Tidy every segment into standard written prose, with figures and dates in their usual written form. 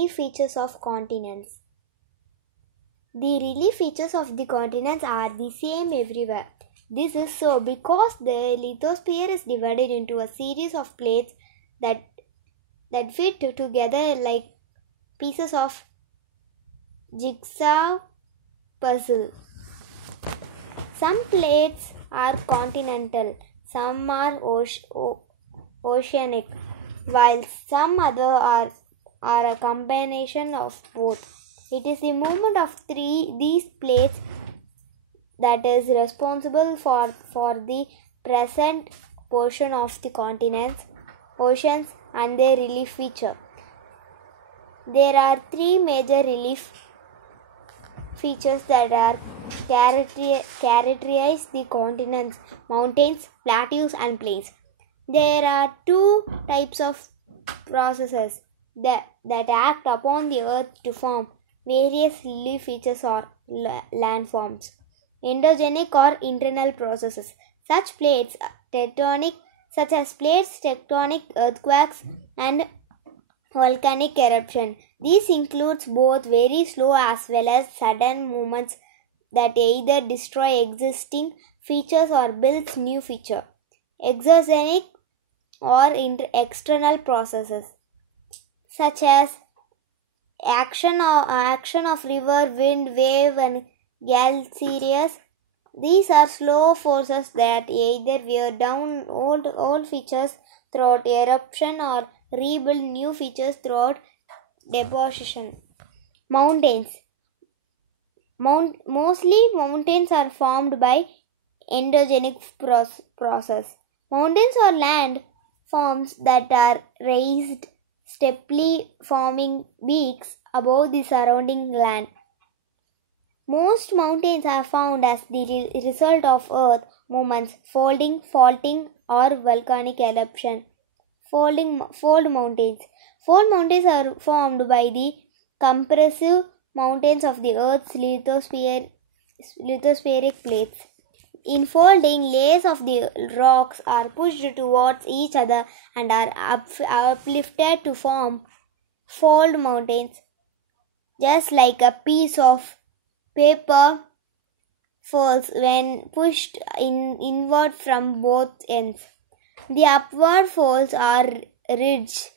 relief features of continents. The relief features of the continents are the same everywhere. This is so because the lithosphere is divided into a series of plates that fit together like pieces of jigsaw puzzle. Some plates are continental, some are oceanic, while some other are a combination of both. It is the movement of these plates that is responsible for the present portion of the continents, oceans, and their relief feature. There are three major relief features that are characterize the continents: mountains, plateaus, and plains. There are two types of processes that act upon the earth to form various relief features or landforms: endogenic or internal processes, such as plates, tectonic earthquakes, and volcanic eruption. This includes both very slow as well as sudden movements that either destroy existing features or builds new feature. Exogenic or external processes, such as action of river, wind, wave, and gale series. These are slow forces that either wear down old features throughout eruption or rebuild new features throughout deposition. Mountains. Mostly mountains are formed by endogenic process. Mountains are land forms that are raised steeply, forming peaks above the surrounding land. Most mountains are found as the result of earth movements, folding, faulting, or volcanic eruption. Fold mountains. Fold mountains are formed by the compressive mountains of the Earth's lithospheric plates. In folding, layers of the rocks are pushed towards each other and are uplifted to form fold mountains, just like a piece of paper folds when pushed inward from both ends. The upward folds or ridges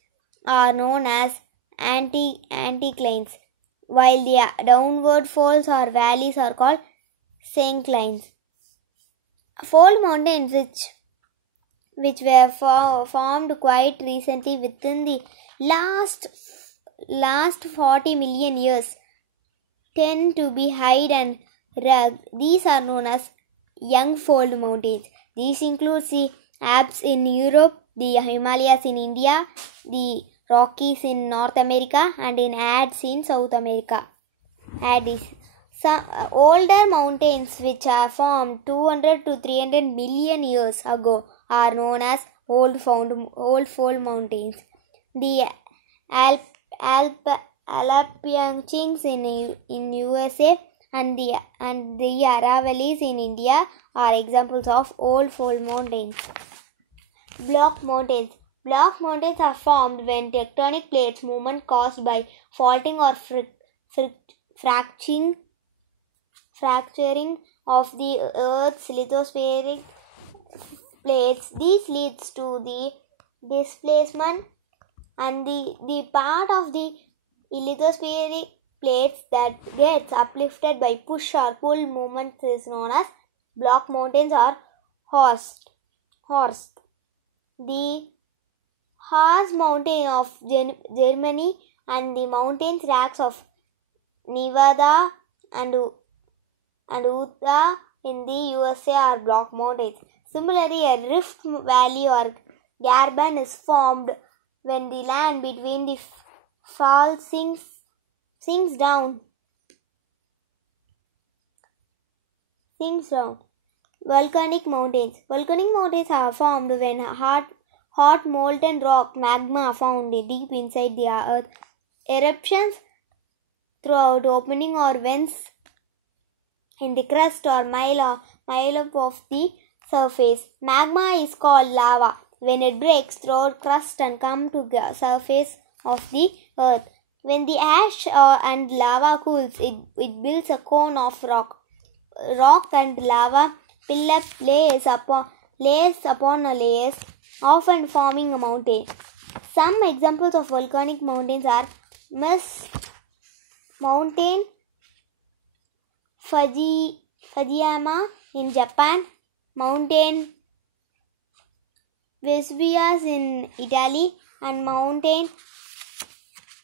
are known as anticlines, while the downward folds or valleys are called synclines. Fold mountains, which were formed quite recently within the last 40 million years, tend to be high and rugged. These are known as young fold mountains. These include the Alps in Europe, the Himalayas in India, the Rockies in North America, and in Andes in South America. Some older mountains which are formed 200 to 300 million years ago are known as old fold mountains. The Appalachians in USA and the Aravallis in India are examples of old fold mountains. Block mountains. Block mountains are formed when tectonic plates movement caused by faulting or fracturing of the Earth's lithospheric plates. This leads to the displacement, and the part of the lithospheric plates that gets uplifted by push or pull movements is known as block mountains or horst. The Harz Mountain of Germany and the mountain ranks of Nevada and Utah in the USA are block mountains. Similarly, a rift valley or graben is formed when the land between the falls sinks down. Volcanic mountains. Volcanic mountains are formed when hot molten rock magma found deep inside the earth. Eruptions throughout opening or vents in the crust or mile up of the surface. Magma is called lava when it breaks through crust and comes to the surface of the earth. When the ash and lava cools, it builds a cone of rock. Rock and lava pile up layers upon a layers, often forming a mountain. Some examples of volcanic mountains are Mountain Fujiyama in Japan, Mountain Vesuvius in Italy, and Mountain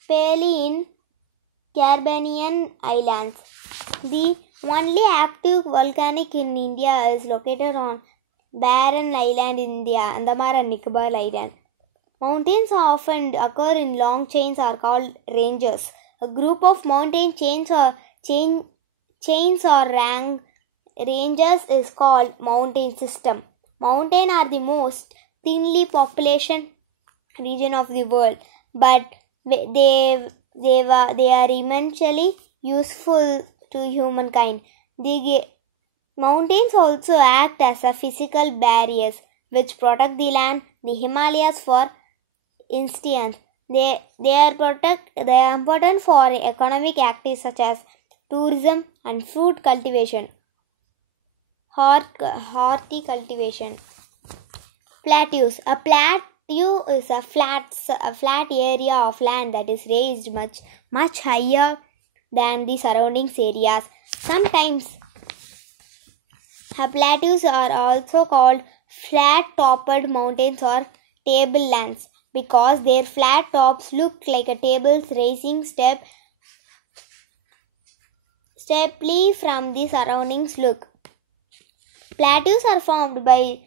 Pelee in Caribbean Islands. The only active volcanic in India is located on Barren Island in the Andaman and Nicobar Island. Mountains often occur in long chains are called ranges. A group of mountain chains or ranges is called mountain system. Mountains are the most thinly population region of the world, but they are immensely useful to humankind. The mountains also act as a physical barriers which protect the land. The Himalayas, for instance, they are important for economic activities such as tourism and fruit cultivation, horticultivation. Plateaus. A plateau is a flat area of land that is raised much higher than the surrounding areas. Sometimes plateaus are also called flat-topped mountains or tablelands because their flat tops look like a tables rising steeply from the surroundings. Look, plateaus are formed by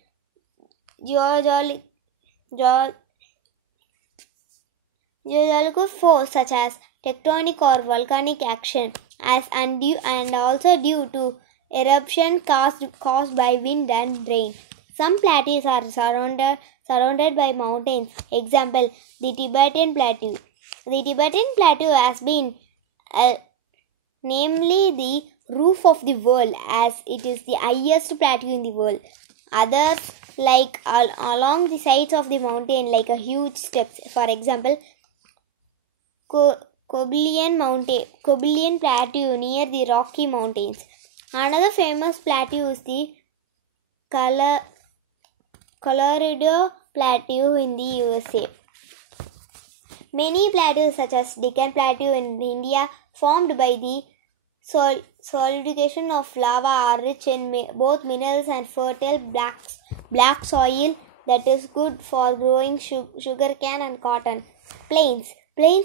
geological force such as tectonic or volcanic action, and also due to eruption caused by wind and rain. Some plateaus are surrounded by mountains. Example, the Tibetan Plateau. The Tibetan Plateau has been namely the roof of the world as it is the highest plateau in the world. Others like along the sides of the mountain like a huge steps. For example, Kobilian Plateau near the Rocky Mountains. Another famous plateau is the Colorado Plateau in the USA. Many plateaus such as Deccan Plateau in India formed by the solidification of lava are rich in both minerals and fertile black soil that is good for growing sugarcane and cotton. Plains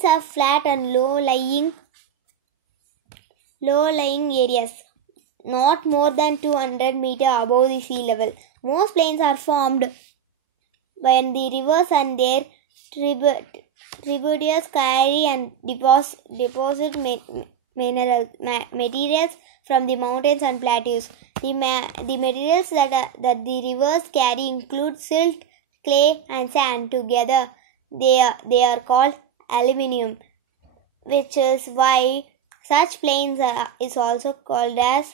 are flat and low-lying areas, not more than 200 meters above the sea level. Most plains are formed when the rivers and their tributaries carry and deposit materials from the mountains and plateaus. The materials that the rivers carry include silt, clay, and sand. Together, they are called aluminium, which is why such plains is also called as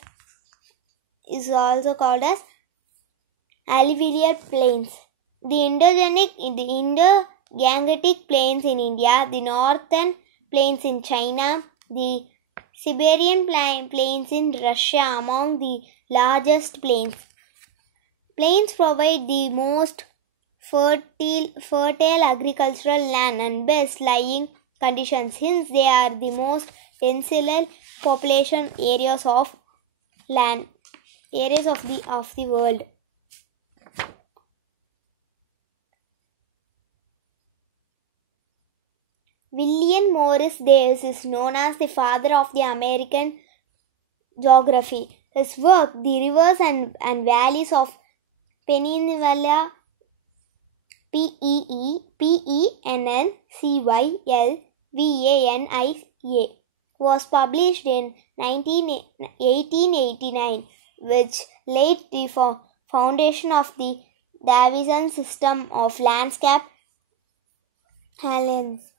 alluvial plains. The Indo-Gangetic plains in India, the northern plains in China, the Siberian plains in Russia among the largest plains. Plains provide the most fertile agricultural land and best lying conditions since they are the most densely population areas of the world. William Morris Davis is known as the father of the American geography. His work, The Rivers and Valleys of Pennsylvania, Pennsylvania, was published in 1889, which laid the foundation of the Davison system of landscape analysis.